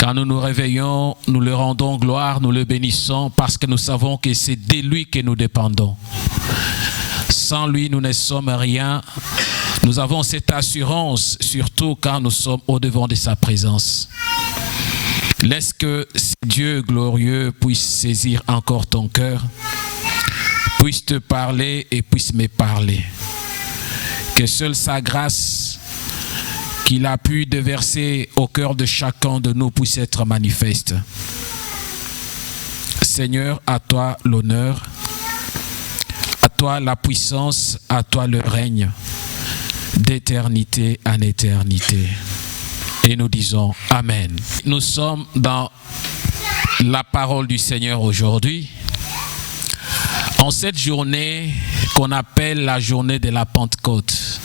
Quand nous nous réveillons, nous le rendons gloire, nous le bénissons parce que nous savons que c'est de lui que nous dépendons. Sans lui, nous ne sommes rien. Nous avons cette assurance, surtout quand nous sommes au-devant de sa présence. Laisse que Dieu glorieux puisse saisir encore ton cœur, puisse te parler et puisse me parler. Que seule sa grâce qu'il a pu déverser au cœur de chacun de nous puisse être manifeste. Seigneur, à toi l'honneur, à toi la puissance, à toi le règne, d'éternité en éternité. Et nous disons Amen. Nous sommes dans la parole du Seigneur aujourd'hui, en cette journée qu'on appelle la journée de la Pentecôte.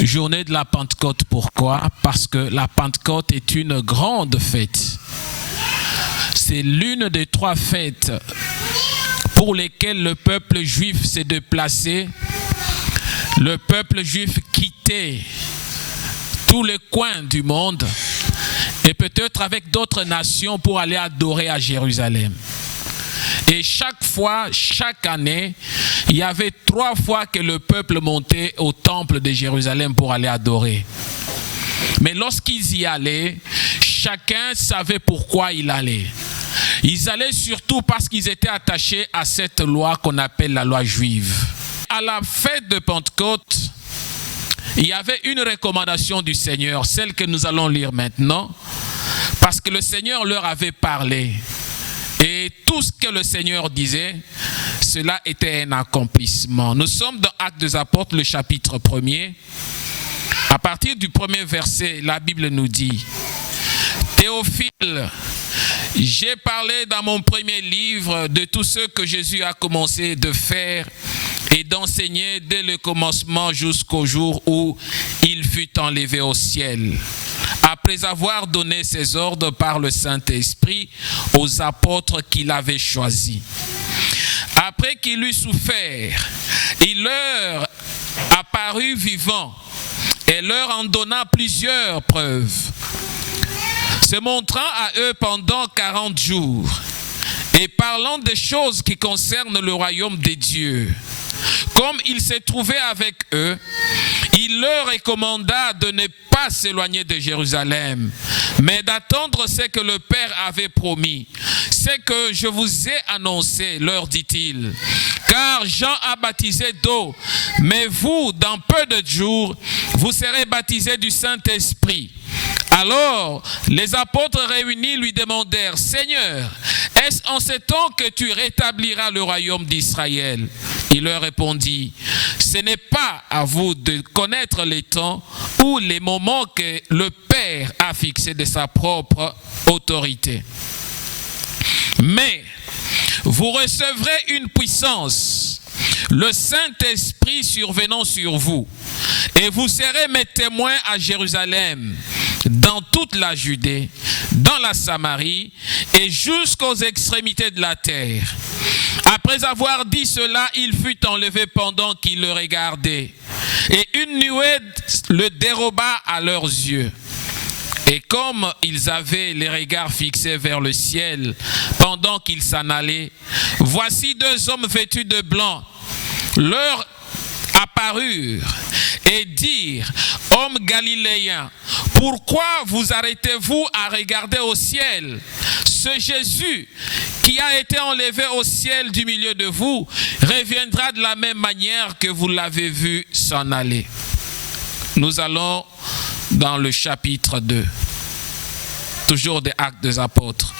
Journée de la Pentecôte, pourquoi? Parce que la Pentecôte est une grande fête. C'est l'une des 3 fêtes pour lesquelles le peuple juif s'est déplacé. Le peuple juif quittait tous les coins du monde et peut-être avec d'autres nations pour aller adorer à Jérusalem. Et chaque fois, chaque année, il y avait 3 fois que le peuple montait au temple de Jérusalem pour aller adorer. Mais lorsqu'ils y allaient, chacun savait pourquoi il allait. Ils allaient surtout parce qu'ils étaient attachés à cette loi qu'on appelle la loi juive. À la fête de Pentecôte, il y avait une recommandation du Seigneur, celle que nous allons lire maintenant, parce que le Seigneur leur avait parlé. Et tout ce que le Seigneur disait, cela était un accomplissement. Nous sommes dans Actes des Apôtres, le chapitre 1er. À partir du 1er verset, la Bible nous dit: Théophile, j'ai parlé dans mon premier livre de tout ce que Jésus a commencé de faire et d'enseigner dès le commencement jusqu'au jour où il fut enlevé au ciel, après avoir donné ses ordres par le Saint-Esprit aux apôtres qu'il avait choisis. Après qu'il eut souffert, il leur apparut vivant et leur en donna plusieurs preuves, se montrant à eux pendant 40 jours et parlant des choses qui concernent le royaume des dieux. Comme il s'est trouvé avec eux, il leur recommanda de ne pas s'éloigner de Jérusalem, mais d'attendre ce que le Père avait promis. C'est que je vous ai annoncé, leur dit-il. Car Jean a baptisé d'eau, mais vous, dans peu de jours, vous serez baptisés du Saint-Esprit. Alors, les apôtres réunis lui demandèrent: Seigneur, est-ce en ce temps que tu rétabliras le royaume d'Israël? Il leur répondit: ce n'est pas à vous de connaître les temps ou les moments que le Père a fixés de sa propre autorité. Mais vous recevrez une puissance, le Saint-Esprit survenant sur vous, et vous serez mes témoins à Jérusalem, dans toute la Judée, dans la Samarie et jusqu'aux extrémités de la terre. Après avoir dit cela, il fut enlevé pendant qu'il le regardait, et une nuée le déroba à leurs yeux. Et comme ils avaient les regards fixés vers le ciel pendant qu'ils s'en allaient, voici 2 hommes vêtus de blanc leur apparurent et dirent: Hommes galiléens, pourquoi vous arrêtez-vous à regarder au ciel? Ce Jésus qui a été enlevé au ciel du milieu de vous reviendra de la même manière que vous l'avez vu s'en aller. Nous allons dans le chapitre 2, toujours des Actes des Apôtres.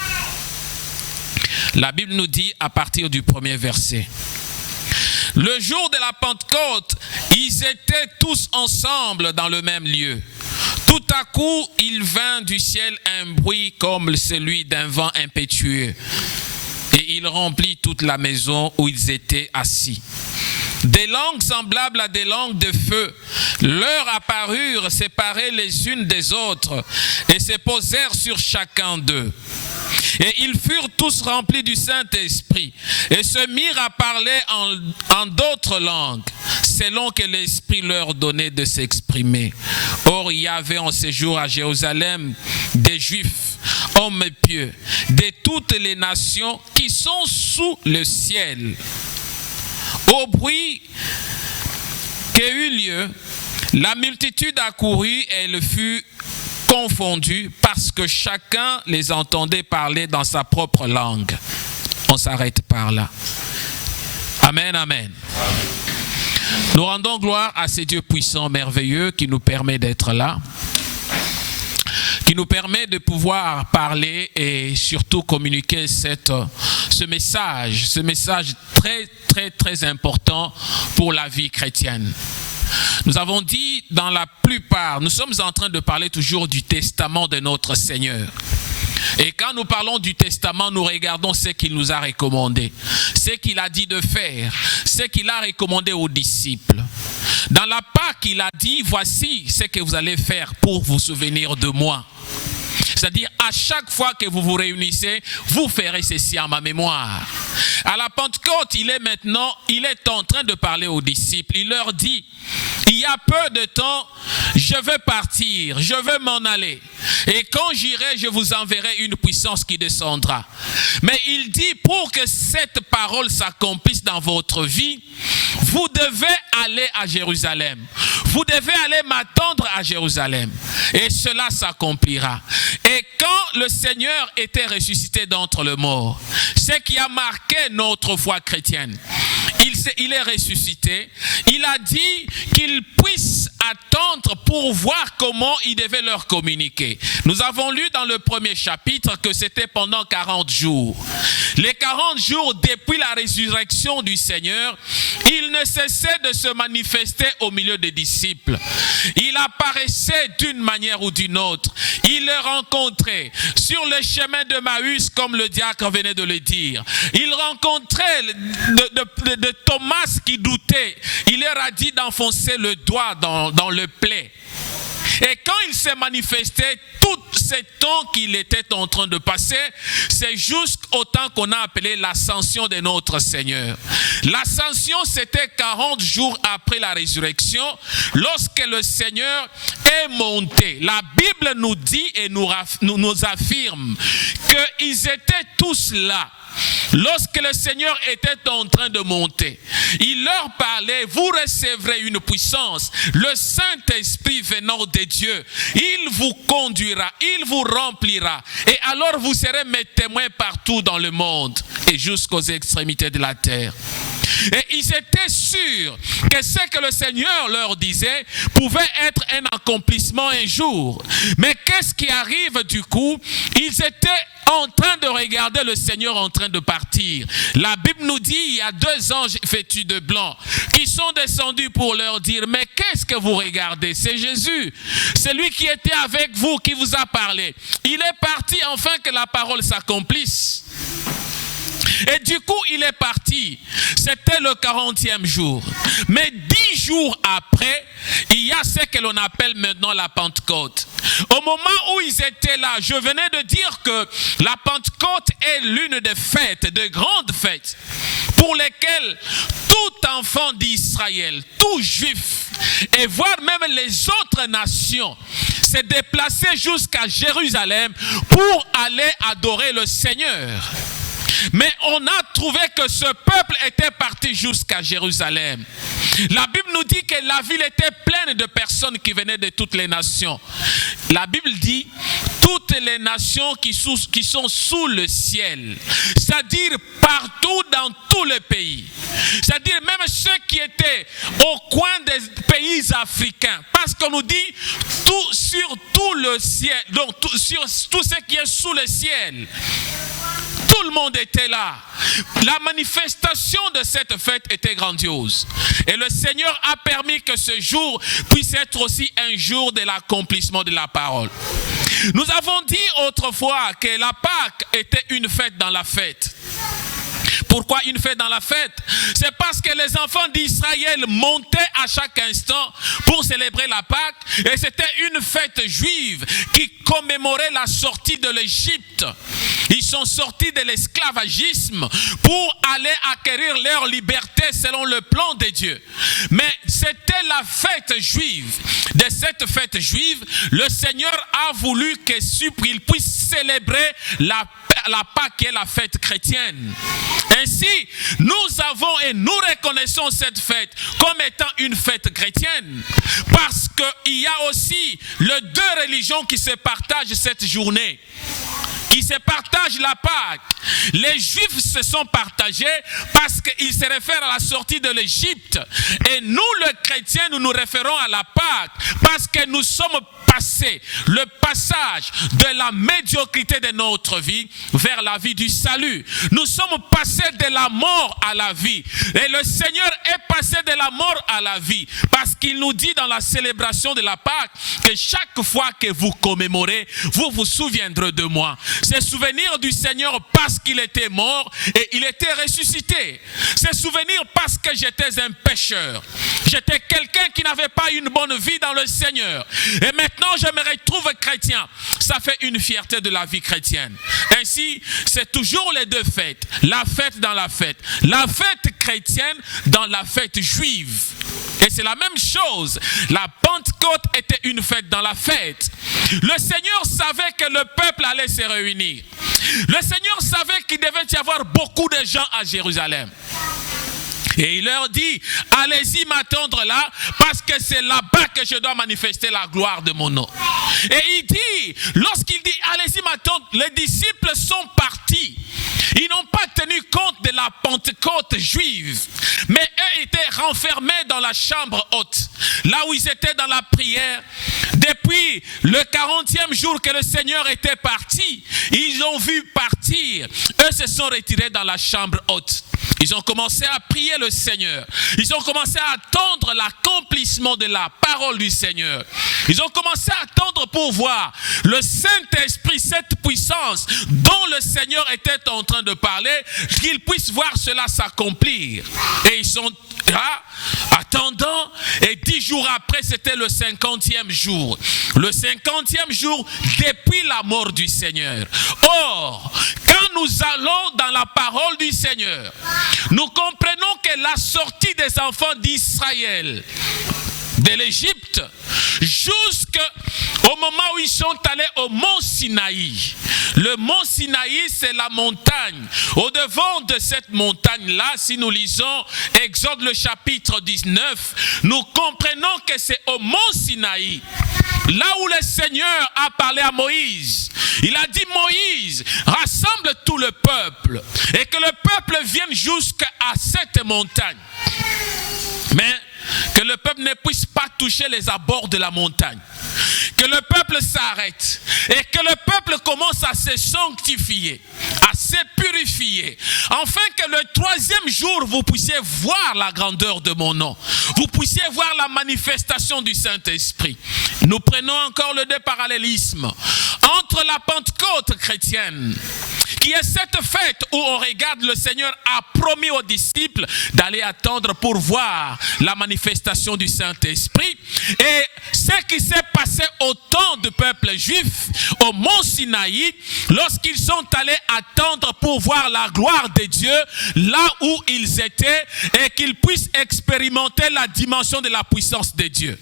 La Bible nous dit à partir du 1er verset: le jour de la Pentecôte, ils étaient tous ensemble dans le même lieu. Tout à coup, il vint du ciel un bruit comme celui d'un vent impétueux, et il remplit toute la maison où ils étaient assis. Des langues semblables à des langues de feu leur apparurent séparées les unes des autres et se posèrent sur chacun d'eux. Et ils furent tous remplis du Saint-Esprit et se mirent à parler en d'autres langues, selon que l'Esprit leur donnait de s'exprimer. Or, il y avait en séjour à Jérusalem des Juifs, hommes pieux, de toutes les nations qui sont sous le ciel. Au bruit qui eut lieu, la multitude accourut et elle fut confondue parce que chacun les entendait parler dans sa propre langue. On s'arrête par là. Amen, amen. Nous rendons gloire à ce Dieu puissant, merveilleux, qui nous permet d'être là, qui nous permet de pouvoir parler et surtout communiquer ce message très, très, très important pour la vie chrétienne. Nous avons dit dans la plupart, nous sommes en train de parler toujours du testament de notre Seigneur. Et quand nous parlons du testament, nous regardons ce qu'il nous a recommandé, ce qu'il a dit de faire, ce qu'il a recommandé aux disciples. Dans la Pâque, il a dit, voici ce que vous allez faire pour vous souvenir de moi. C'est-à-dire, à chaque fois que vous vous réunissez, vous ferez ceci en ma mémoire. À la Pentecôte, il est en train de parler aux disciples. Il leur dit, il y a peu de temps, je vais partir, je vais m'en aller. Et quand j'irai, je vous enverrai une puissance qui descendra. Mais il dit, pour que cette parole s'accomplisse dans votre vie, vous devez aller à Jérusalem. Vous devez aller m'attendre à Jérusalem. Et cela s'accomplira. Et quand le Seigneur était ressuscité d'entre les morts, ce qui a marqué notre foi chrétienne, il est ressuscité, il a dit qu'ils puissent attendre pour voir comment il devait leur communiquer. Nous avons lu dans le premier chapitre que c'était pendant 40 jours. Les 40 jours depuis la résurrection du Seigneur, il ne cessait de se manifester au milieu des disciples. Il apparaissait d'une manière ou d'une autre. Il les rencontrait sur le chemin de Maüs, comme le diacre venait de le dire. Il rencontrait de Thomas qui doutait. Il leur a dit d'enfoncer le doigt dans le plaie. Et quand il s'est manifesté, tout ce temps qu'il était en train de passer, c'est jusqu'au temps qu'on a appelé l'ascension de notre Seigneur. L'ascension, c'était 40 jours après la résurrection, lorsque le Seigneur est monté. La Bible nous dit et nous affirme qu'ils étaient tous là. Lorsque le Seigneur était en train de monter, il leur parlait, vous recevrez une puissance, le Saint-Esprit venant de Dieu, il vous conduira, il vous remplira, et alors vous serez mes témoins partout dans le monde et jusqu'aux extrémités de la terre. Et ils étaient sûrs que ce que le Seigneur leur disait pouvait être un accomplissement un jour. Mais qu'est-ce qui arrive du coup? Ils étaient en train de regarder le Seigneur en train de partir. La Bible nous dit, il y a 2 anges vêtus de blanc qui sont descendus pour leur dire, mais qu'est-ce que vous regardez? C'est Jésus, celui qui était avec vous, qui vous a parlé. Il est parti afin que la parole s'accomplisse. Et du coup, il est parti. C'était le 40e jour. Mais 10 jours après, il y a ce que l'on appelle maintenant la Pentecôte. Au moment où ils étaient là, je venais de dire que la Pentecôte est l'une des fêtes, de grandes fêtes, pour lesquelles tout enfant d'Israël, tout juif, et voire même les autres nations, s'est déplacé jusqu'à Jérusalem pour aller adorer le Seigneur. Mais on a trouvé que ce peuple était parti jusqu'à Jérusalem. La Bible nous dit que la ville était pleine de personnes qui venaient de toutes les nations. La Bible dit toutes les nations qui sont sous le ciel. C'est-à-dire partout dans tous les pays. C'est-à-dire même ceux qui étaient au coin des pays africains. Parce qu'on nous dit sur tout le ciel, donc sur tout ce qui est sous le ciel. Tout le monde était là. La manifestation de cette fête était grandiose. Et le Seigneur a permis que ce jour puisse être aussi un jour de l'accomplissement de la parole. Nous avons dit autrefois que la Pâque était une fête dans la fête. Pourquoi une fête dans la fête? C'est parce que les enfants d'Israël montaient à chaque instant pour célébrer la Pâque. Et c'était une fête juive qui commémorait la sortie de l'Égypte. Ils sont sortis de l'esclavagisme pour aller acquérir leur liberté selon le plan de Dieu. Mais c'était la fête juive. De cette fête juive, le Seigneur a voulu qu'ils puissent célébrer la Pâque et la fête chrétienne. Ainsi, nous avons et nous reconnaissons cette fête comme étant une fête chrétienne. Parce qu'il y a aussi les deux religions qui se partagent cette journée, qui se partagent la Pâque. Les Juifs se sont partagés parce qu'ils se réfèrent à la sortie de l'Égypte. Et nous, les chrétiens, nous nous référons à la Pâque parce que nous sommes passés le passage de la médiocrité de notre vie vers la vie du salut. Nous sommes passés de la mort à la vie. Et le Seigneur est passé de la mort à la vie parce qu'il nous dit dans la célébration de la Pâque que chaque fois que vous commémorez, vous vous souviendrez de moi. C'est souvenir du Seigneur parce qu'il était mort et il était ressuscité. C'est souvenir parce que j'étais un pécheur. J'étais quelqu'un qui n'avait pas une bonne vie dans le Seigneur. Et maintenant, je me retrouve chrétien. Ça fait une fierté de la vie chrétienne. Ainsi, c'est toujours les deux fêtes. La fête dans la fête. La fête chrétienne dans la fête juive. Et c'est la même chose. La Pentecôte était une fête dans la fête. Le Seigneur savait que le peuple allait se réunir. Le Seigneur savait qu'il devait y avoir beaucoup de gens à Jérusalem. Et il leur dit, allez-y m'attendre là, parce que c'est là-bas que je dois manifester la gloire de mon nom. Et il dit, lorsqu'il dit, allez-y m'attendre, les disciples sont partis. Ils n'ont pas tenu compte de la Pentecôte juive, mais eux étaient renfermés dans la chambre haute, là où ils étaient dans la prière. Depuis le 40e jour que le Seigneur était parti, ils ont vu partir. Eux se sont retirés dans la chambre haute. Ils ont commencé à prier le Seigneur. Ils ont commencé à attendre l'accomplissement de la parole du Seigneur. Ils ont commencé à attendre pour voir le Saint-Esprit, cette puissance dont le Seigneur était en train de parler, qu'ils puissent voir cela s'accomplir. Et ils sont là, attendant, et 10 jours après, c'était le 50e jour. Le 50e jour depuis la mort du Seigneur. Or, quand nous allons dans la parole du Seigneur, nous comprenons que la sortie des enfants d'Israël de l'Égypte jusqu'au moment où ils sont allés au mont Sinaï. Le mont Sinaï, c'est la montagne. Au devant de cette montagne-là, si nous lisons Exode le chapitre 19, nous comprenons que c'est au mont Sinaï, là où le Seigneur a parlé à Moïse. Il a dit, Moïse, rassemble tout le peuple et que le peuple vienne jusqu'à cette montagne. Mais que le peuple ne puisse pas toucher les abords de la montagne. Que le peuple s'arrête et que le peuple commence à se sanctifier, à se purifier, afin que le 3e jour vous puissiez voir la grandeur de mon nom, vous puissiez voir la manifestation du Saint-Esprit. Nous prenons encore le parallélisme entre la Pentecôte chrétienne, qui est cette fête où on regarde le Seigneur a promis aux disciples d'aller attendre pour voir la manifestation du Saint-Esprit, et ce qui s'est passé au temps du peuple juif au mont Sinaï, lorsqu'ils sont allés attendre pour voir la gloire de Dieu là où ils étaient et qu'ils puissent expérimenter la dimension de la puissance de Dieu.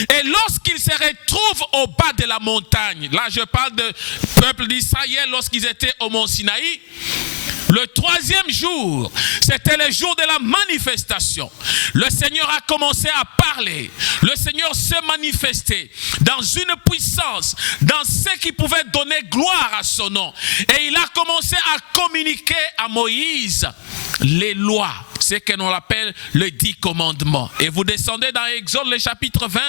Et lorsqu'ils se retrouvent au bas de la montagne, là je parle du peuple d'Israël lorsqu'ils étaient au mont Sinaï, le 3e jour, c'était le jour de la manifestation. Le Seigneur a commencé à parler. Le Seigneur s'est manifesté dans une puissance, dans ce qui pouvait donner gloire à son nom. Et il a commencé à communiquer à Moïse les lois, ce que l'on appelle le 10 commandements. Et vous descendez dans Exode, le chapitre 20,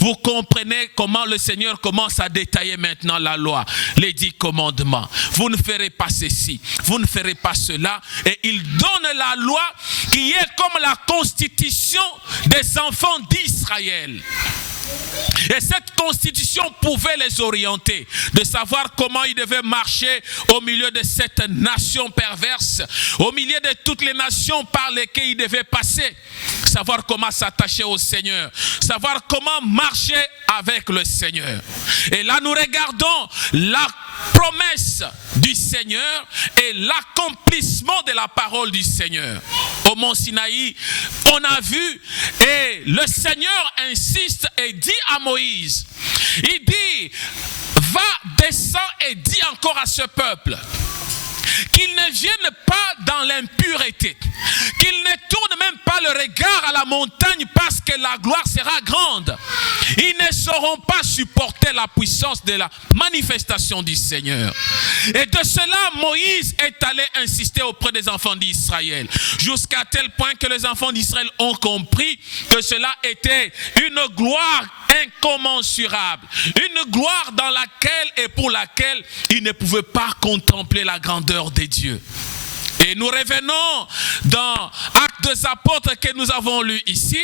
vous comprenez comment le Seigneur commence à détailler maintenant la loi, les 10 commandements. Vous ne ferez pas ceci, vous ne ferez pas cela. Et il donne la loi qui est comme la constitution des enfants d'Israël. Et cette constitution pouvait les orienter, de savoir comment ils devaient marcher au milieu de cette nation perverse, au milieu de toutes les nations par lesquelles ils devaient passer, savoir comment s'attacher au Seigneur, savoir comment marcher avec le Seigneur. Et là, nous regardons la promesse du Seigneur et l'accomplissement de la parole du Seigneur. Au mont Sinaï, on a vu, et le Seigneur insiste et dit à Moïse, il dit, va, descends et dis encore à ce peuple qu'ils ne viennent pas dans l'impureté, qu'ils ne tournent même pas le regard à la montagne parce que la gloire sera grande. Ils ne sauront pas supporter la puissance de la manifestation du Seigneur. Et de cela, Moïse est allé insister auprès des enfants d'Israël, jusqu'à tel point que les enfants d'Israël ont compris que cela était une gloire incommensurable, une gloire dans laquelle et pour laquelle ils ne pouvaient pas contempler la grandeur de Dieu. Et nous revenons dans Actes des Apôtres que nous avons lu ici,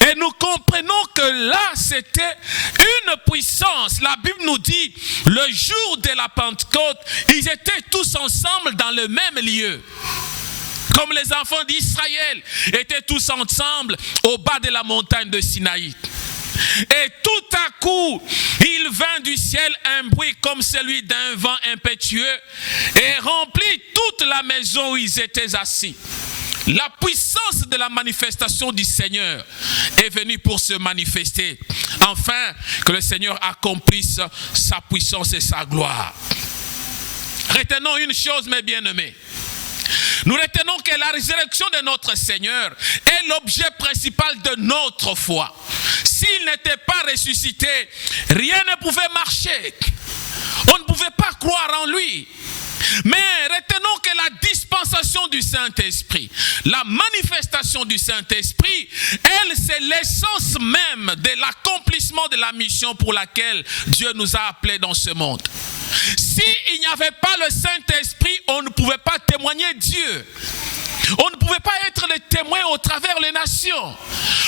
et nous comprenons que là c'était une puissance. La Bible nous dit, le jour de la Pentecôte, ils étaient tous ensemble dans le même lieu. Comme les enfants d'Israël étaient tous ensemble au bas de la montagne de Sinaï. Et tout à coup, il vint du ciel un bruit comme celui d'un vent impétueux et remplit toute la maison où ils étaient assis. La puissance de la manifestation du Seigneur est venue pour se manifester, afin que le Seigneur accomplisse sa puissance et sa gloire. Retenons une chose, mes bien-aimés. Nous retenons que la résurrection de notre Seigneur est l'objet principal de notre foi. S'il n'était pas ressuscité, rien ne pouvait marcher. On ne pouvait pas croire en lui. Mais retenons que la dispensation du Saint-Esprit, la manifestation du Saint-Esprit, elle, c'est l'essence même de l'accomplissement de la mission pour laquelle Dieu nous a appelés dans ce monde. S'il n'y avait pas le Saint-Esprit, on ne pouvait pas témoigner Dieu. On ne pouvait pas être des témoins au travers les nations.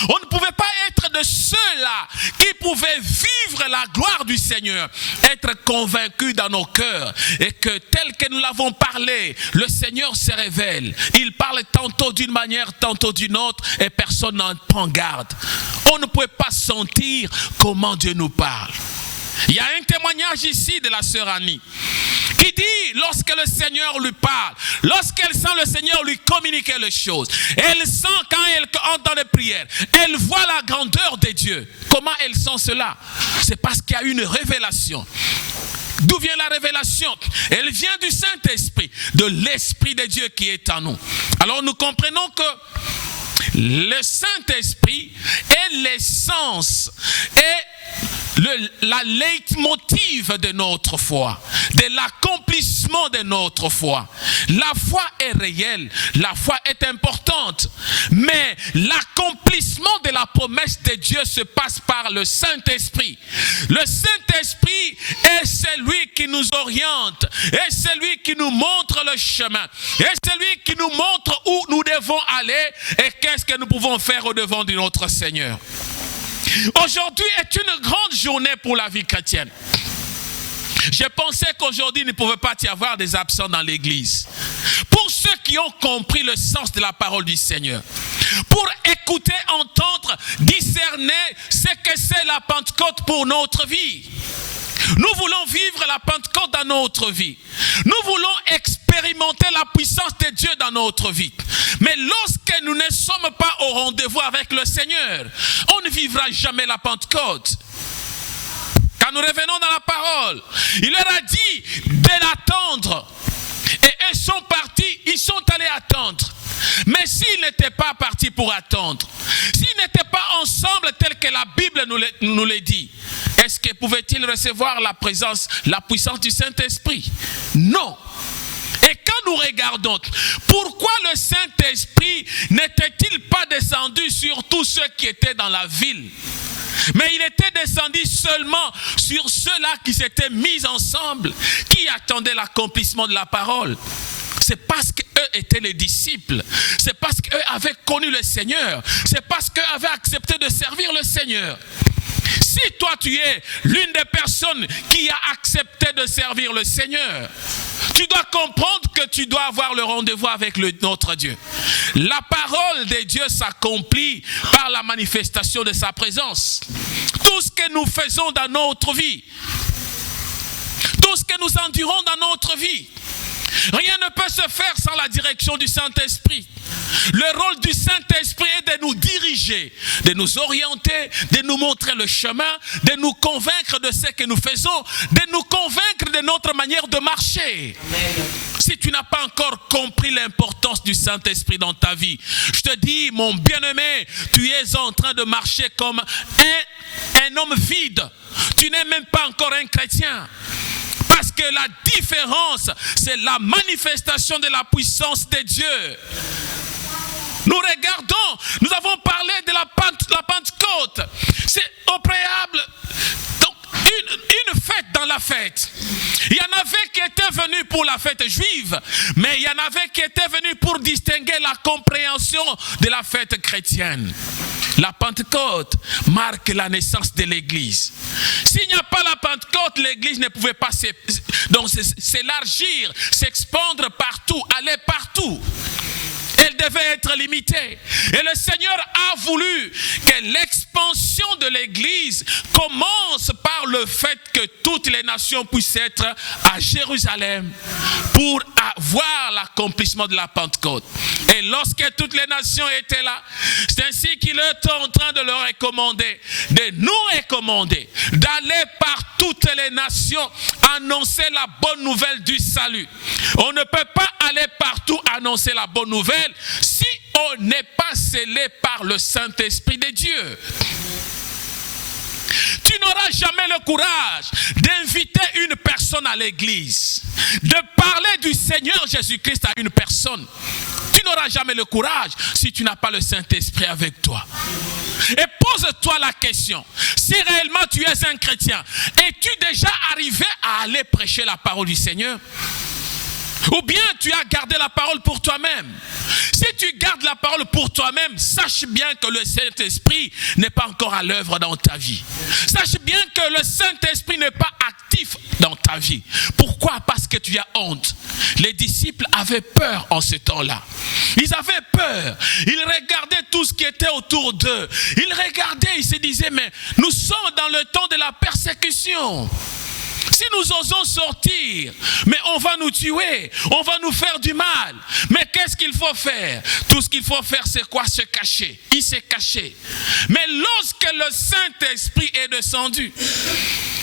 On ne pouvait pas être de ceux-là qui pouvaient vivre la gloire du Seigneur, être convaincus dans nos cœurs et que tel que nous l'avons parlé, le Seigneur se révèle. Il parle tantôt d'une manière, tantôt d'une autre et personne n'en prend garde. On ne pouvait pas sentir comment Dieu nous parle. Il y a un témoignage ici de la sœur Annie qui dit, lorsque le Seigneur lui parle, lorsqu'elle sent le Seigneur lui communiquer les choses, elle sent quand elle entend les prières, elle voit la grandeur de Dieu. Comment elle sent cela? C'est parce qu'il y a une révélation. D'où vient la révélation? Elle vient du Saint-Esprit, de l'Esprit de Dieu qui est en nous. Alors nous comprenons que le Saint-Esprit est l'essence et la leitmotiv de notre foi, de l'accomplissement de notre foi. La foi est réelle, la foi est importante, mais l'accomplissement de la promesse de Dieu se passe par le Saint-Esprit. Le Saint-Esprit est celui qui nous oriente, est celui qui nous montre le chemin, est celui qui nous montre où nous devons aller et qu'est-ce que nous pouvons faire au devant de notre Seigneur. Aujourd'hui est une grande journée pour la vie chrétienne. Je pensais qu'aujourd'hui il ne pouvait pas y avoir des absents dans l'église. Pour ceux qui ont compris le sens de la parole du Seigneur, pour écouter, entendre, discerner ce que c'est la Pentecôte pour notre vie. Nous voulons vivre la Pentecôte dans notre vie. Nous voulons expérimenter la puissance de Dieu dans notre vie. Mais lorsque nous ne sommes pas au rendez-vous avec le Seigneur, on ne vivra jamais la Pentecôte. Quand nous revenons dans la parole, il leur a dit de l'attendre. Et ils sont partis, ils sont allés attendre. Mais s'ils n'étaient pas partis pour attendre, s'ils n'étaient pas ensemble tel que la Bible nous le dit, est-ce qu'ils pouvaient-ils recevoir la présence, la puissance du Saint-Esprit? Non. Et quand nous regardons, pourquoi le Saint-Esprit n'était-il pas descendu sur tous ceux qui étaient dans la ville? Mais il était descendu seulement sur ceux-là qui s'étaient mis ensemble, qui attendaient l'accomplissement de la parole. C'est parce qu'eux étaient les disciples. C'est parce qu'eux avaient connu le Seigneur. C'est parce qu'eux avaient accepté de servir le Seigneur. Si toi tu es l'une des personnes qui a accepté de servir le Seigneur, tu dois comprendre que tu dois avoir le rendez-vous avec notre Dieu. La parole de Dieu s'accomplit par la manifestation de sa présence. Tout ce que nous faisons dans notre vie, tout ce que nous endurons dans notre vie, rien ne peut se faire sans la direction du Saint-Esprit. Le rôle du Saint-Esprit est de nous diriger, de nous orienter, de nous montrer le chemin, de nous convaincre de ce que nous faisons, de nous convaincre de notre manière de marcher. Amen. Si tu n'as pas encore compris l'importance du Saint-Esprit dans ta vie, je te dis, mon bien-aimé, tu es en train de marcher comme un homme vide. Tu n'es même pas encore un chrétien. Parce que la différence, c'est la manifestation de la puissance de Dieu. Nous regardons, nous avons parlé de la Pentecôte. C'est au préalable, donc une fête dans la fête. Il y en avait qui étaient venus pour la fête juive, mais il y en avait qui étaient venus pour distinguer la compréhension de la fête chrétienne. La Pentecôte marque la naissance de l'Église. S'il n'y a pas la Pentecôte, l'Église ne pouvait pas s'élargir, s'expandre partout, aller partout. Elle devait être limitée. Et le Seigneur a voulu que l'expansion de l'Église commence par le fait que toutes les nations puissent être à Jérusalem pour avoir l'accomplissement de la Pentecôte. Et lorsque toutes les nations étaient là, c'est ainsi qu'il est en train de leur recommander, de nous recommander, d'aller par toutes les nations annoncer la bonne nouvelle du salut. On ne peut pas aller partout annoncer la bonne nouvelle si on n'est pas scellé par le Saint-Esprit de Dieu. Tu n'auras jamais le courage d'inviter une personne à l'église, de parler du Seigneur Jésus-Christ à une personne. Tu n'auras jamais le courage si tu n'as pas le Saint-Esprit avec toi. Et pose-toi la question, si réellement tu es un chrétien, es-tu déjà arrivé à aller prêcher la parole du Seigneur? Ou bien tu as gardé la parole pour toi-même? Si tu gardes la parole pour toi-même, sache bien que le Saint-Esprit n'est pas encore à l'œuvre dans ta vie. Sache bien que le Saint-Esprit n'est pas actif dans ta vie. Pourquoi? Parce que tu as honte. Les disciples avaient peur en ce temps-là. Ils avaient peur. Ils regardaient tout ce qui était autour d'eux. Ils regardaient, ils se disaient, mais nous sommes dans le temps de la persécution. Si nous osons sortir, mais on va nous tuer, on va nous faire du mal. Mais qu'est-ce qu'il faut faire? Tout ce qu'il faut faire, c'est quoi? Se cacher. Il s'est caché. Mais lorsque le Saint-Esprit est descendu,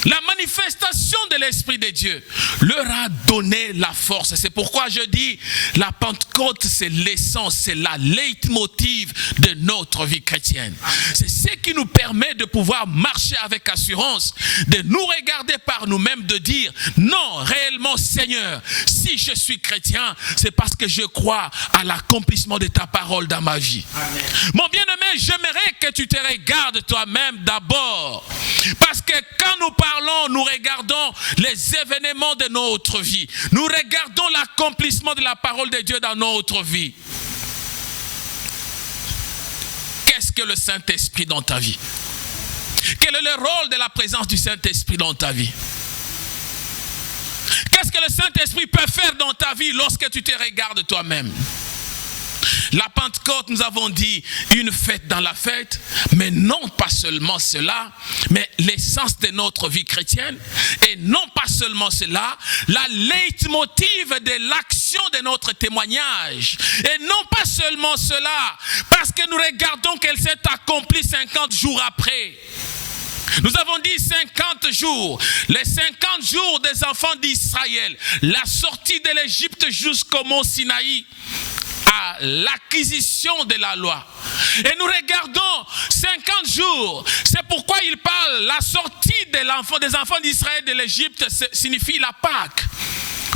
la manifestation de l'Esprit de Dieu leur a donné la force. C'est pourquoi je dis, la Pentecôte, c'est l'essence, c'est la leitmotiv de notre vie chrétienne. C'est ce qui nous permet de pouvoir marcher avec assurance, de nous regarder par nous-mêmes, de dire, non, réellement Seigneur, si je suis chrétien, c'est parce que je crois à l'accomplissement de ta parole dans ma vie. Amen. Mon bien-aimé, j'aimerais que tu te regardes toi-même d'abord. Parce que quand nous parlons, nous regardons les événements de notre vie. Nous regardons l'accomplissement de la parole de Dieu dans notre vie. Qu'est-ce que le Saint-Esprit dans ta vie? Quel est le rôle de la présence du Saint-Esprit dans ta vie? Qu'est-ce que le Saint-Esprit peut faire dans ta vie lorsque tu te regardes toi-même? La Pentecôte, nous avons dit, une fête dans la fête, mais non pas seulement cela, mais l'essence de notre vie chrétienne, et non pas seulement cela, la leitmotiv de l'action de notre témoignage, et non pas seulement cela, parce que nous regardons qu'elle s'est accomplie 50 jours après. Nous avons dit 50 jours, les 50 jours des enfants d'Israël, la sortie de l'Égypte jusqu'au mont Sinaï, à l'acquisition de la loi. Et nous regardons 50 jours. C'est pourquoi il parle, la sortie des enfants d'Israël de l'Égypte signifie la Pâque.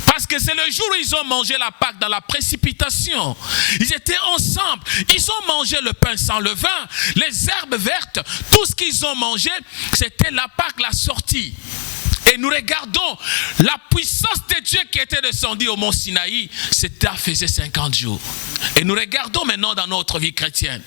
Parce que c'est le jour où ils ont mangé la Pâque dans la précipitation. Ils étaient ensemble. Ils ont mangé le pain sans levain, les herbes vertes. Tout ce qu'ils ont mangé, c'était la Pâque, la sortie. Et nous regardons la puissance de Dieu qui qui était descendu au mont Sinaï, ça faisait 50 jours. Et nous regardons maintenant dans notre vie chrétienne.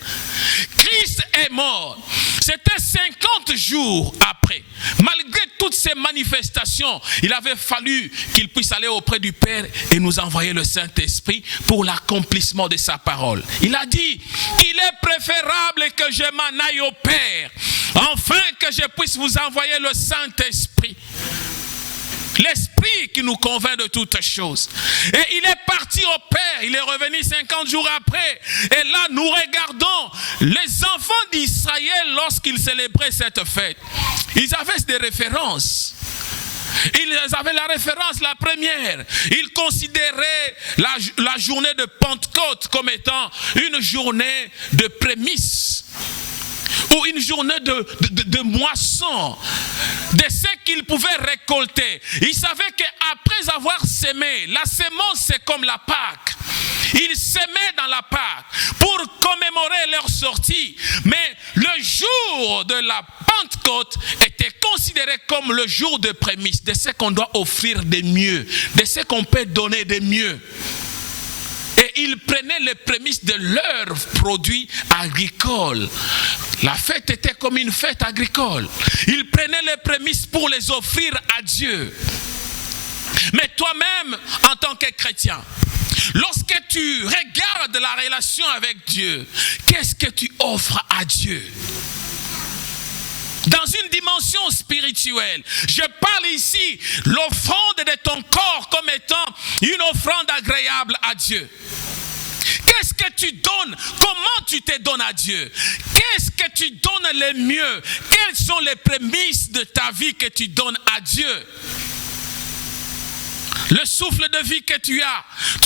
Christ est mort. C'était 50 jours après. Malgré toutes ces manifestations, il avait fallu qu'il puisse aller auprès du Père et nous envoyer le Saint-Esprit pour l'accomplissement de sa parole. Il a dit qu'il est préférable que je m'en aille au Père, afin que je puisse vous envoyer le Saint-Esprit. L'Esprit qui nous convainc de toutes choses. Et il est parti au Père, il est revenu 50 jours après. Et là, nous regardons les enfants d'Israël lorsqu'ils célébraient cette fête. Ils avaient des références. Ils avaient la référence, la première. Ils considéraient la journée de Pentecôte comme étant une journée de prémices. Ou une journée de moisson, de ce qu'ils pouvaient récolter. Ils savaient qu'après avoir sémé, la sémence c'est comme la Pâque. Ils sémaient dans la Pâque pour commémorer leur sortie. Mais le jour de la Pentecôte était considéré comme le jour de prémices, de ce qu'on doit offrir de mieux, de ce qu'on peut donner de mieux. Et ils prenaient les prémices de leurs produits agricoles. La fête était comme une fête agricole. Ils prenaient les prémices pour les offrir à Dieu. Mais toi-même, en tant que chrétien, lorsque tu regardes la relation avec Dieu, qu'est-ce que tu offres à Dieu? Dans une dimension spirituelle, je parle ici l'offrande de ton corps comme étant une offrande agréable à Dieu. Qu'est-ce que tu donnes? Comment tu te donnes à Dieu? Qu'est-ce que tu donnes le mieux? Quelles sont les prémices de ta vie que tu donnes à Dieu? Le souffle de vie que tu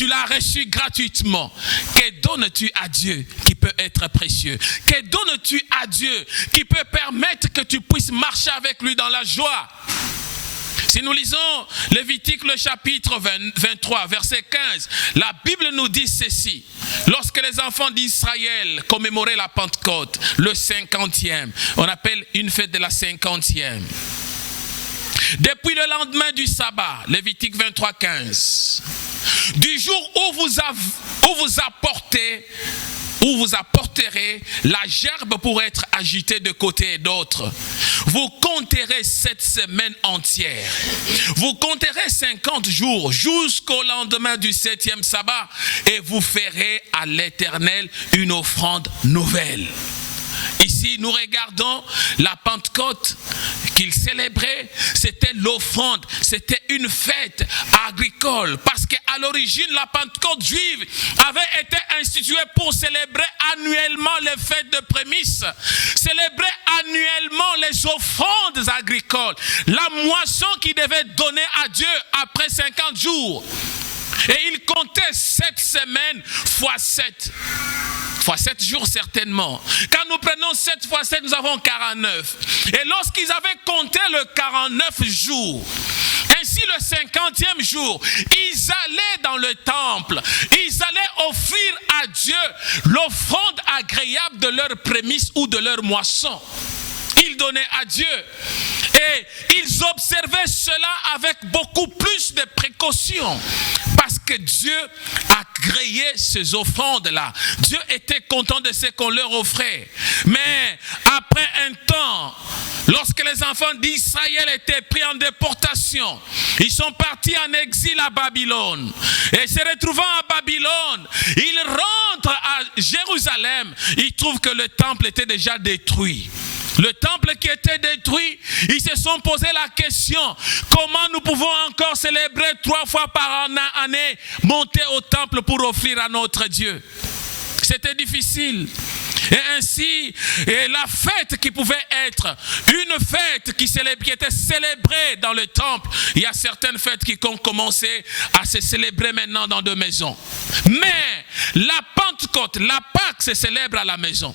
l'as reçu gratuitement. Que donnes-tu à Dieu qui peut être précieux? Que donnes-tu à Dieu qui peut permettre que tu puisses marcher avec lui dans la joie? Si nous lisons Lévitique le chapitre 23, verset 15, la Bible nous dit ceci. Lorsque les enfants d'Israël commémoraient la Pentecôte, le 50e, on appelle une fête de la 50e. Depuis le lendemain du sabbat, Lévitique 23, 15, du jour où vous apporterez la gerbe pour être agitée de côté et d'autre, vous compterez 7 semaines entières. Vous compterez 50 jours jusqu'au lendemain du 7e sabbat et vous ferez à l'Éternel une offrande nouvelle. Ici, nous regardons la Pentecôte qu'ils célébraient, c'était l'offrande, c'était une fête agricole. Parce qu'à l'origine, la Pentecôte juive avait été instituée pour célébrer annuellement les fêtes de prémices, célébrer annuellement les offrandes agricoles, la moisson qu'ils devaient donner à Dieu après 50 jours. Et ils comptaient 7 semaines fois 7. Fois 7 jours certainement. Quand nous prenons 7 fois 7, nous avons 49. Et lorsqu'ils avaient compté le 49 jours, ainsi le 50e jour, ils allaient dans le temple, ils allaient offrir à Dieu l'offrande agréable de leurs prémices ou de leur moisson. Ils donnaient à Dieu. Et ils observaient cela avec beaucoup plus de précautions. Parce que Dieu a créé ces offrandes-là. Dieu était content de ce qu'on leur offrait. Mais après un temps, lorsque les enfants d'Israël étaient pris en déportation, ils sont partis en exil à Babylone. Et se retrouvant à Babylone, ils rentrent à Jérusalem. Ils trouvent que le temple était déjà détruit. Le temple qui était détruit, ils se sont posé la question, comment nous pouvons encore célébrer 3 fois par année, monter au temple pour offrir à notre Dieu? C'était difficile. Et ainsi, la fête qui pouvait être une fête qui était célébrée dans le temple, il y a certaines fêtes qui ont commencé à se célébrer maintenant dans des maisons. Mais la Pentecôte, la Pâque se célèbre à la maison.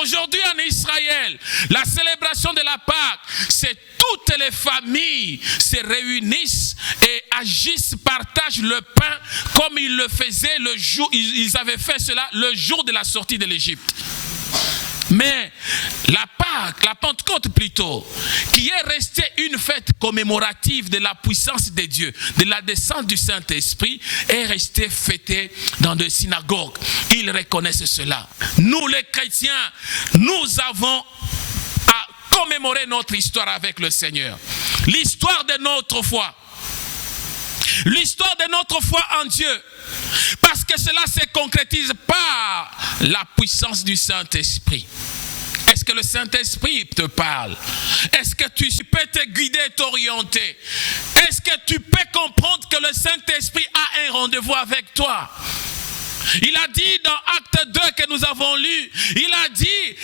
Aujourd'hui en Israël, la célébration de la Pâque, c'est toutes les familles se réunissent et agissent, partagent le pain comme ils le faisaient le jour, ils avaient fait cela le jour de la sortie de l'Égypte. Mais la Pâque, la Pentecôte plutôt, qui est restée une fête commémorative de la puissance de Dieu, de la descente du Saint-Esprit, est restée fêtée dans des synagogues. Ils reconnaissent cela. Nous les chrétiens, nous avons à commémorer notre histoire avec le Seigneur. L'histoire de notre foi. L'histoire de notre foi en Dieu. Parce que cela se concrétise par la puissance du Saint-Esprit. Est-ce que le Saint-Esprit te parle? Est-ce que tu peux te guider, t'orienter? Est-ce que tu peux comprendre que le Saint-Esprit a un rendez-vous avec toi? Il a dit dans Acte 2 que nous avons lu, il a dit,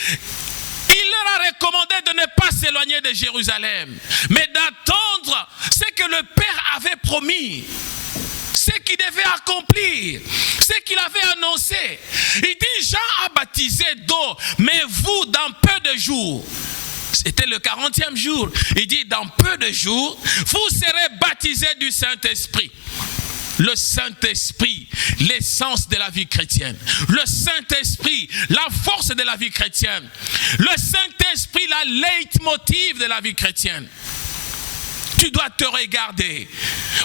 il leur a recommandé de ne pas s'éloigner de Jérusalem, mais d'attendre ce que le Père avait promis. Ce qu'il devait accomplir, ce qu'il avait annoncé. Il dit, Jean a baptisé d'eau, mais vous, dans peu de jours, c'était le 40e jour, il dit, dans peu de jours, vous serez baptisés du Saint-Esprit. Le Saint-Esprit, l'essence de la vie chrétienne. Le Saint-Esprit, la force de la vie chrétienne. Le Saint-Esprit, la leitmotiv de la vie chrétienne. Tu dois te regarder.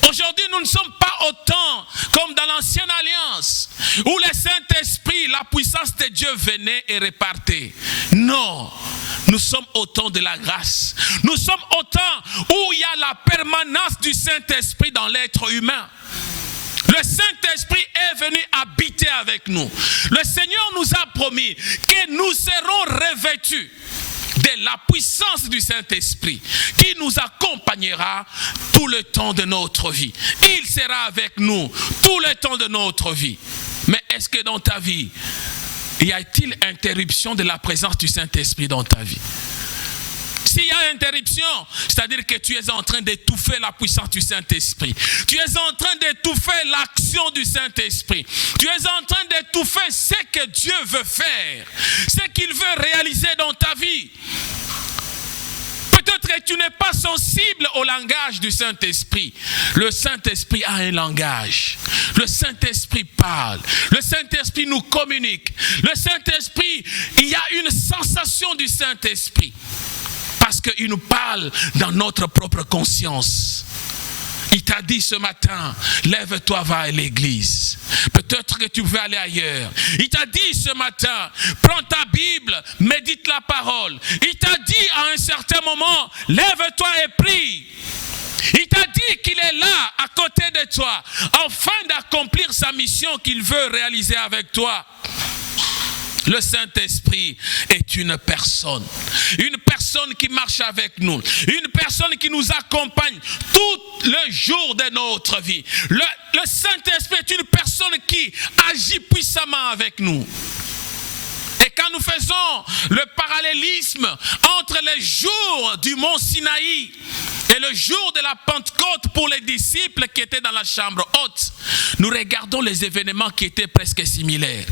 Aujourd'hui, nous ne sommes pas autant comme dans l'ancienne alliance, où le Saint-Esprit, la puissance de Dieu venait et repartait. Non, nous sommes au temps de la grâce. Nous sommes au temps où il y a la permanence du Saint-Esprit dans l'être humain. Le Saint-Esprit est venu habiter avec nous. Le Seigneur nous a promis que nous serons revêtus de la puissance du Saint-Esprit qui nous accompagnera tout le temps de notre vie. Il sera avec nous tout le temps de notre vie. Mais est-ce que dans ta vie, y a-t-il interruption de la présence du Saint-Esprit dans ta vie? S'il y a interruption, c'est-à-dire que tu es en train d'étouffer la puissance du Saint-Esprit. Tu es en train d'étouffer l'action du Saint-Esprit. Tu es en train d'étouffer ce que Dieu veut faire, ce qu'il veut réaliser dans ta vie. Peut-être que tu n'es pas sensible au langage du Saint-Esprit. Le Saint-Esprit a un langage. Le Saint-Esprit parle. Le Saint-Esprit nous communique. Le Saint-Esprit, il y a une sensation du Saint-Esprit. Parce qu'il nous parle dans notre propre conscience. Il t'a dit ce matin, lève-toi, va à l'église. Peut-être que tu veux aller ailleurs. Il t'a dit ce matin, prends ta Bible, médite la parole. Il t'a dit à un certain moment, lève-toi et prie. Il t'a dit qu'il est là, à côté de toi, afin d'accomplir sa mission qu'il veut réaliser avec toi. Le Saint-Esprit est une personne qui marche avec nous, une personne qui nous accompagne tout le jour de notre vie. Le Saint-Esprit est une personne qui agit puissamment avec nous. Et quand nous faisons le parallélisme entre les jours du mont Sinaï et le jour de la Pentecôte pour les disciples qui étaient dans la chambre haute, nous regardons les événements qui étaient presque similaires.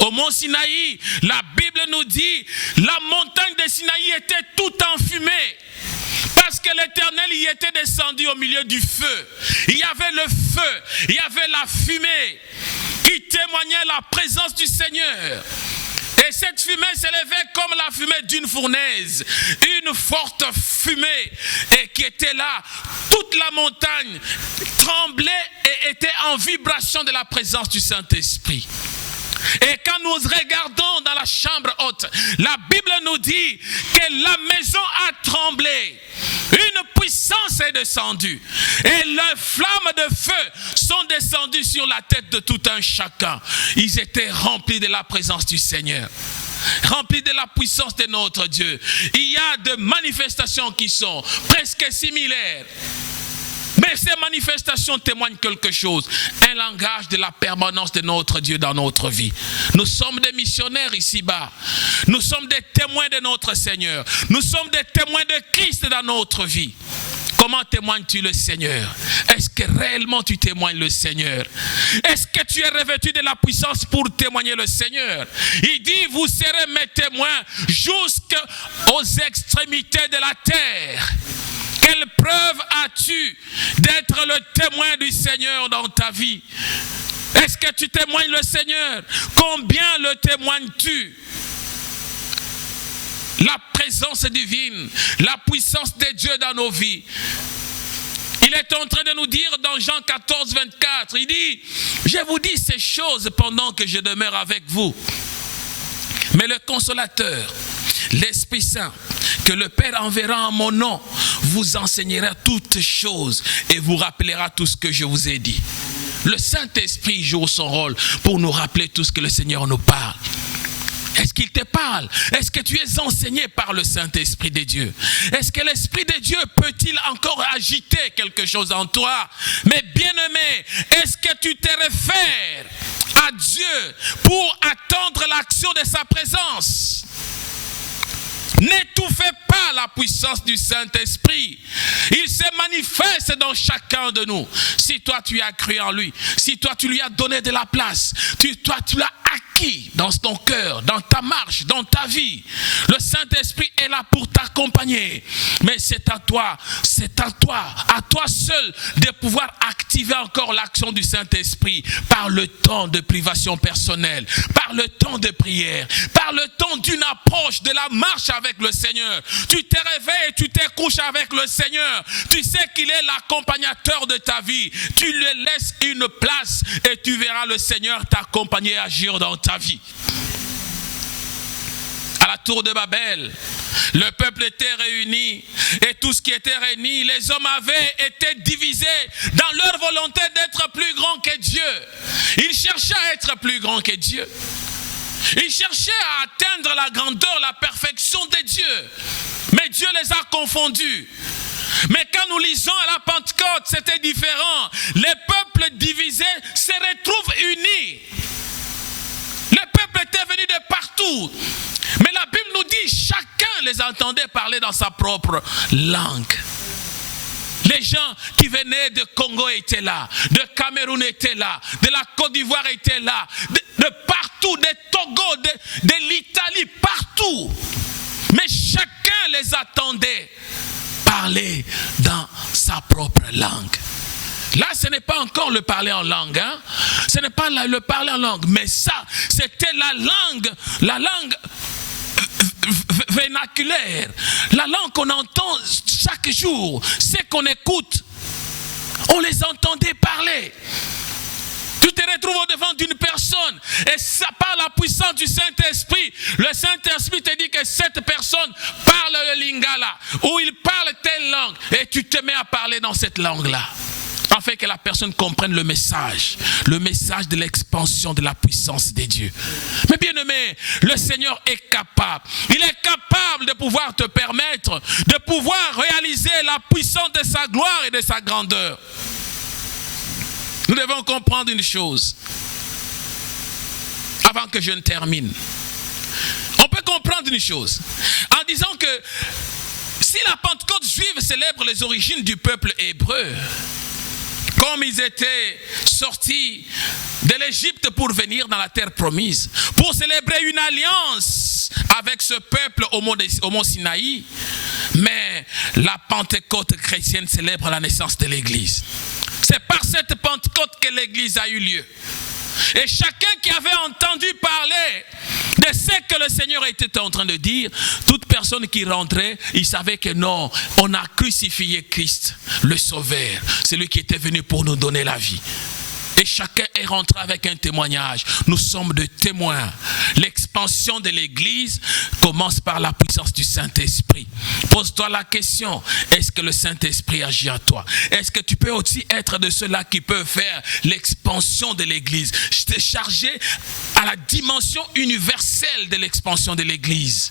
Au mont Sinaï, la Bible nous dit, la montagne de Sinaï était tout enfumée. Parce que l'Éternel y était descendu au milieu du feu. Il y avait le feu, il y avait la fumée qui témoignait la présence du Seigneur. Et cette fumée s'élevait comme la fumée d'une fournaise, une forte fumée, et qui était là. Toute la montagne tremblait et était en vibration de la présence du Saint-Esprit. Et quand nous regardons dans la chambre haute, la Bible nous dit que la maison a tremblé. Une puissance est descendue. Et les flammes de feu sont descendues sur la tête de tout un chacun. Ils étaient remplis de la présence du Seigneur. Remplis de la puissance de notre Dieu. Il y a des manifestations qui sont presque similaires. Mais ces manifestations témoignent quelque chose, un langage de la permanence de notre Dieu dans notre vie. Nous sommes des missionnaires ici-bas. Nous sommes des témoins de notre Seigneur. Nous sommes des témoins de Christ dans notre vie. Comment témoignes-tu le Seigneur? Est-ce que réellement tu témoignes le Seigneur? Est-ce que tu es revêtu de la puissance pour témoigner le Seigneur? Il dit, vous serez mes témoins jusqu'aux extrémités de la terre. Quelle preuve as-tu d'être le témoin du Seigneur dans ta vie? Est-ce que tu témoignes le Seigneur? Combien le témoignes-tu? la présence divine, la puissance de Dieu dans nos vies. Il est en train de nous dire dans Jean 14, 24, il dit, je vous dis ces choses pendant que je demeure avec vous. Mais le consolateur, l'Esprit Saint, que le Père enverra en mon nom, vous enseignera toutes choses et vous rappellera tout ce que je vous ai dit. Le Saint-Esprit joue son rôle pour nous rappeler tout ce que le Seigneur nous parle. Est-ce qu'il te parle? Est-ce que tu es enseigné par le Saint-Esprit de Dieu? Est-ce que l'Esprit de Dieu peut-il encore agiter quelque chose en toi? Mais bien-aimé, est-ce que tu te réfères à Dieu pour attendre l'action de sa présence? N'étouffez pas la puissance du Saint-Esprit. Il se manifeste dans chacun de nous. Si toi tu as cru en lui, si toi tu lui as donné de la place, toi tu l'as acquis dans ton cœur, dans ta marche, dans ta vie. Le Saint-Esprit est là pour t'accompagner. Mais c'est à toi seul de pouvoir activer encore l'action du Saint-Esprit par le temps de privation personnelle, par le temps de prière, par le temps d'une approche de la marche avec le Seigneur. Tu te réveilles, tu te couches avec le Seigneur. Tu sais qu'il est l'accompagnateur de ta vie. Tu lui laisses une place et tu verras le Seigneur t'accompagner et agir dans ta vie. À la tour de Babel, le peuple était réuni et tout ce qui était réuni, les hommes avaient été divisés dans leur volonté d'être plus grands que Dieu. Ils cherchaient à être plus grands que Dieu. Ils cherchaient à atteindre la grandeur, la perfection de Dieu. Mais Dieu les a confondus. Mais quand nous lisons à la Pentecôte, c'était différent. Les peuples divisés se retrouvent unis. Les peuples étaient venus de partout. Mais la Bible nous dit, chacun les entendait parler dans sa propre langue. Les gens qui venaient de Congo étaient là, de Cameroun étaient là, de la Côte d'Ivoire étaient là, de partout, de Togo, de l'Italie, partout. Mais chacun les attendait parler dans sa propre langue. Là, ce n'est pas encore le parler en langue, hein? Ce n'est pas le parler en langue, mais ça, c'était la langue vernaculaire, la langue qu'on entend chaque jour, c'est qu'on écoute. On les entendait parler. Tu te retrouves au-devant d'une personne et ça par la puissance du Saint-Esprit. Le Saint-Esprit te dit que cette personne parle le lingala ou il parle telle langue et tu te mets à parler dans cette langue-là. Afin que la personne comprenne le message de l'expansion de la puissance de Dieu. Mais bien aimé, le Seigneur est capable. Il est capable de pouvoir te permettre de pouvoir réaliser la puissance de sa gloire et de sa grandeur. Nous devons comprendre une chose avant que je ne termine. On peut comprendre une chose en disant que si la Pentecôte juive célèbre les origines du peuple hébreu, comme ils étaient sortis de l'Égypte pour venir dans la terre promise, pour célébrer une alliance avec ce peuple au mont Sinaï, mais la Pentecôte chrétienne célèbre la naissance de l'Église. C'est par cette Pentecôte que l'Église a eu lieu. Et chacun qui avait entendu parler de ce que le Seigneur était en train de dire, toute personne qui rentrait, il savait que non, on a crucifié Christ, le Sauveur, celui qui était venu pour nous donner la vie. Et chacun est rentré avec un témoignage. Nous sommes des témoins. L'expansion de l'Église commence par la puissance du Saint-Esprit. Pose-toi la question, est-ce que le Saint-Esprit agit à toi? Est-ce que tu peux aussi être de ceux-là qui peuvent faire l'expansion de l'Église? Je t'ai chargé à la dimension universelle de l'expansion de l'Église.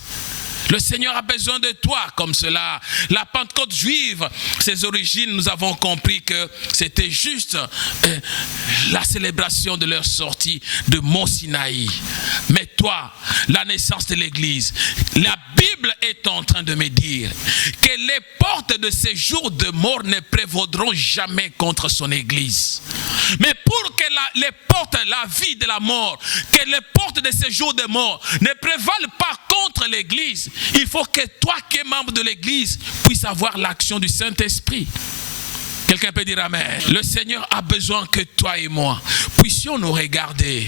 Le Seigneur a besoin de toi comme cela. La Pentecôte juive, ses origines, nous avons compris que c'était juste la célébration de leur sortie de Mont Sinaï. Mais toi, la naissance de l'Église, la Bible est en train de me dire que les portes de ces jours de mort ne prévaudront jamais contre son Église. Mais pour que les portes, la vie de la mort, que les portes de ces jours de mort ne prévalent pas contre l'Église, il faut que toi qui es membre de l'Église puisses avoir l'action du Saint-Esprit. Quelqu'un peut dire amen. Le Seigneur a besoin que toi et moi puissions nous regarder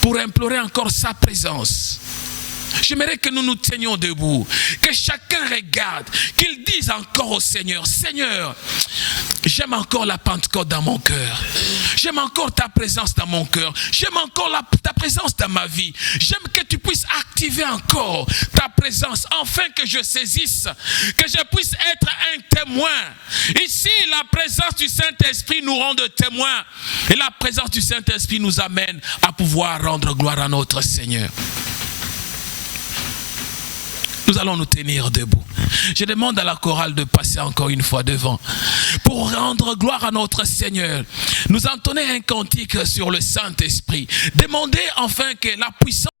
pour implorer encore sa présence. J'aimerais que nous nous tenions debout, que chacun regarde, qu'il dise encore au Seigneur, Seigneur, j'aime encore la Pentecôte dans mon cœur. J'aime encore ta présence dans mon cœur. J'aime encore ta présence dans ma vie. J'aime que tu puisses activer encore ta présence, afin que je saisisse, que je puisse être un témoin. Ici, la présence du Saint-Esprit nous rend de témoins. Et la présence du Saint-Esprit nous amène à pouvoir rendre gloire à notre Seigneur. Nous allons nous tenir debout. Je demande à la chorale de passer encore une fois devant pour rendre gloire à notre Seigneur. Nous entonnons un cantique sur le Saint-Esprit. Demandez enfin que la puissance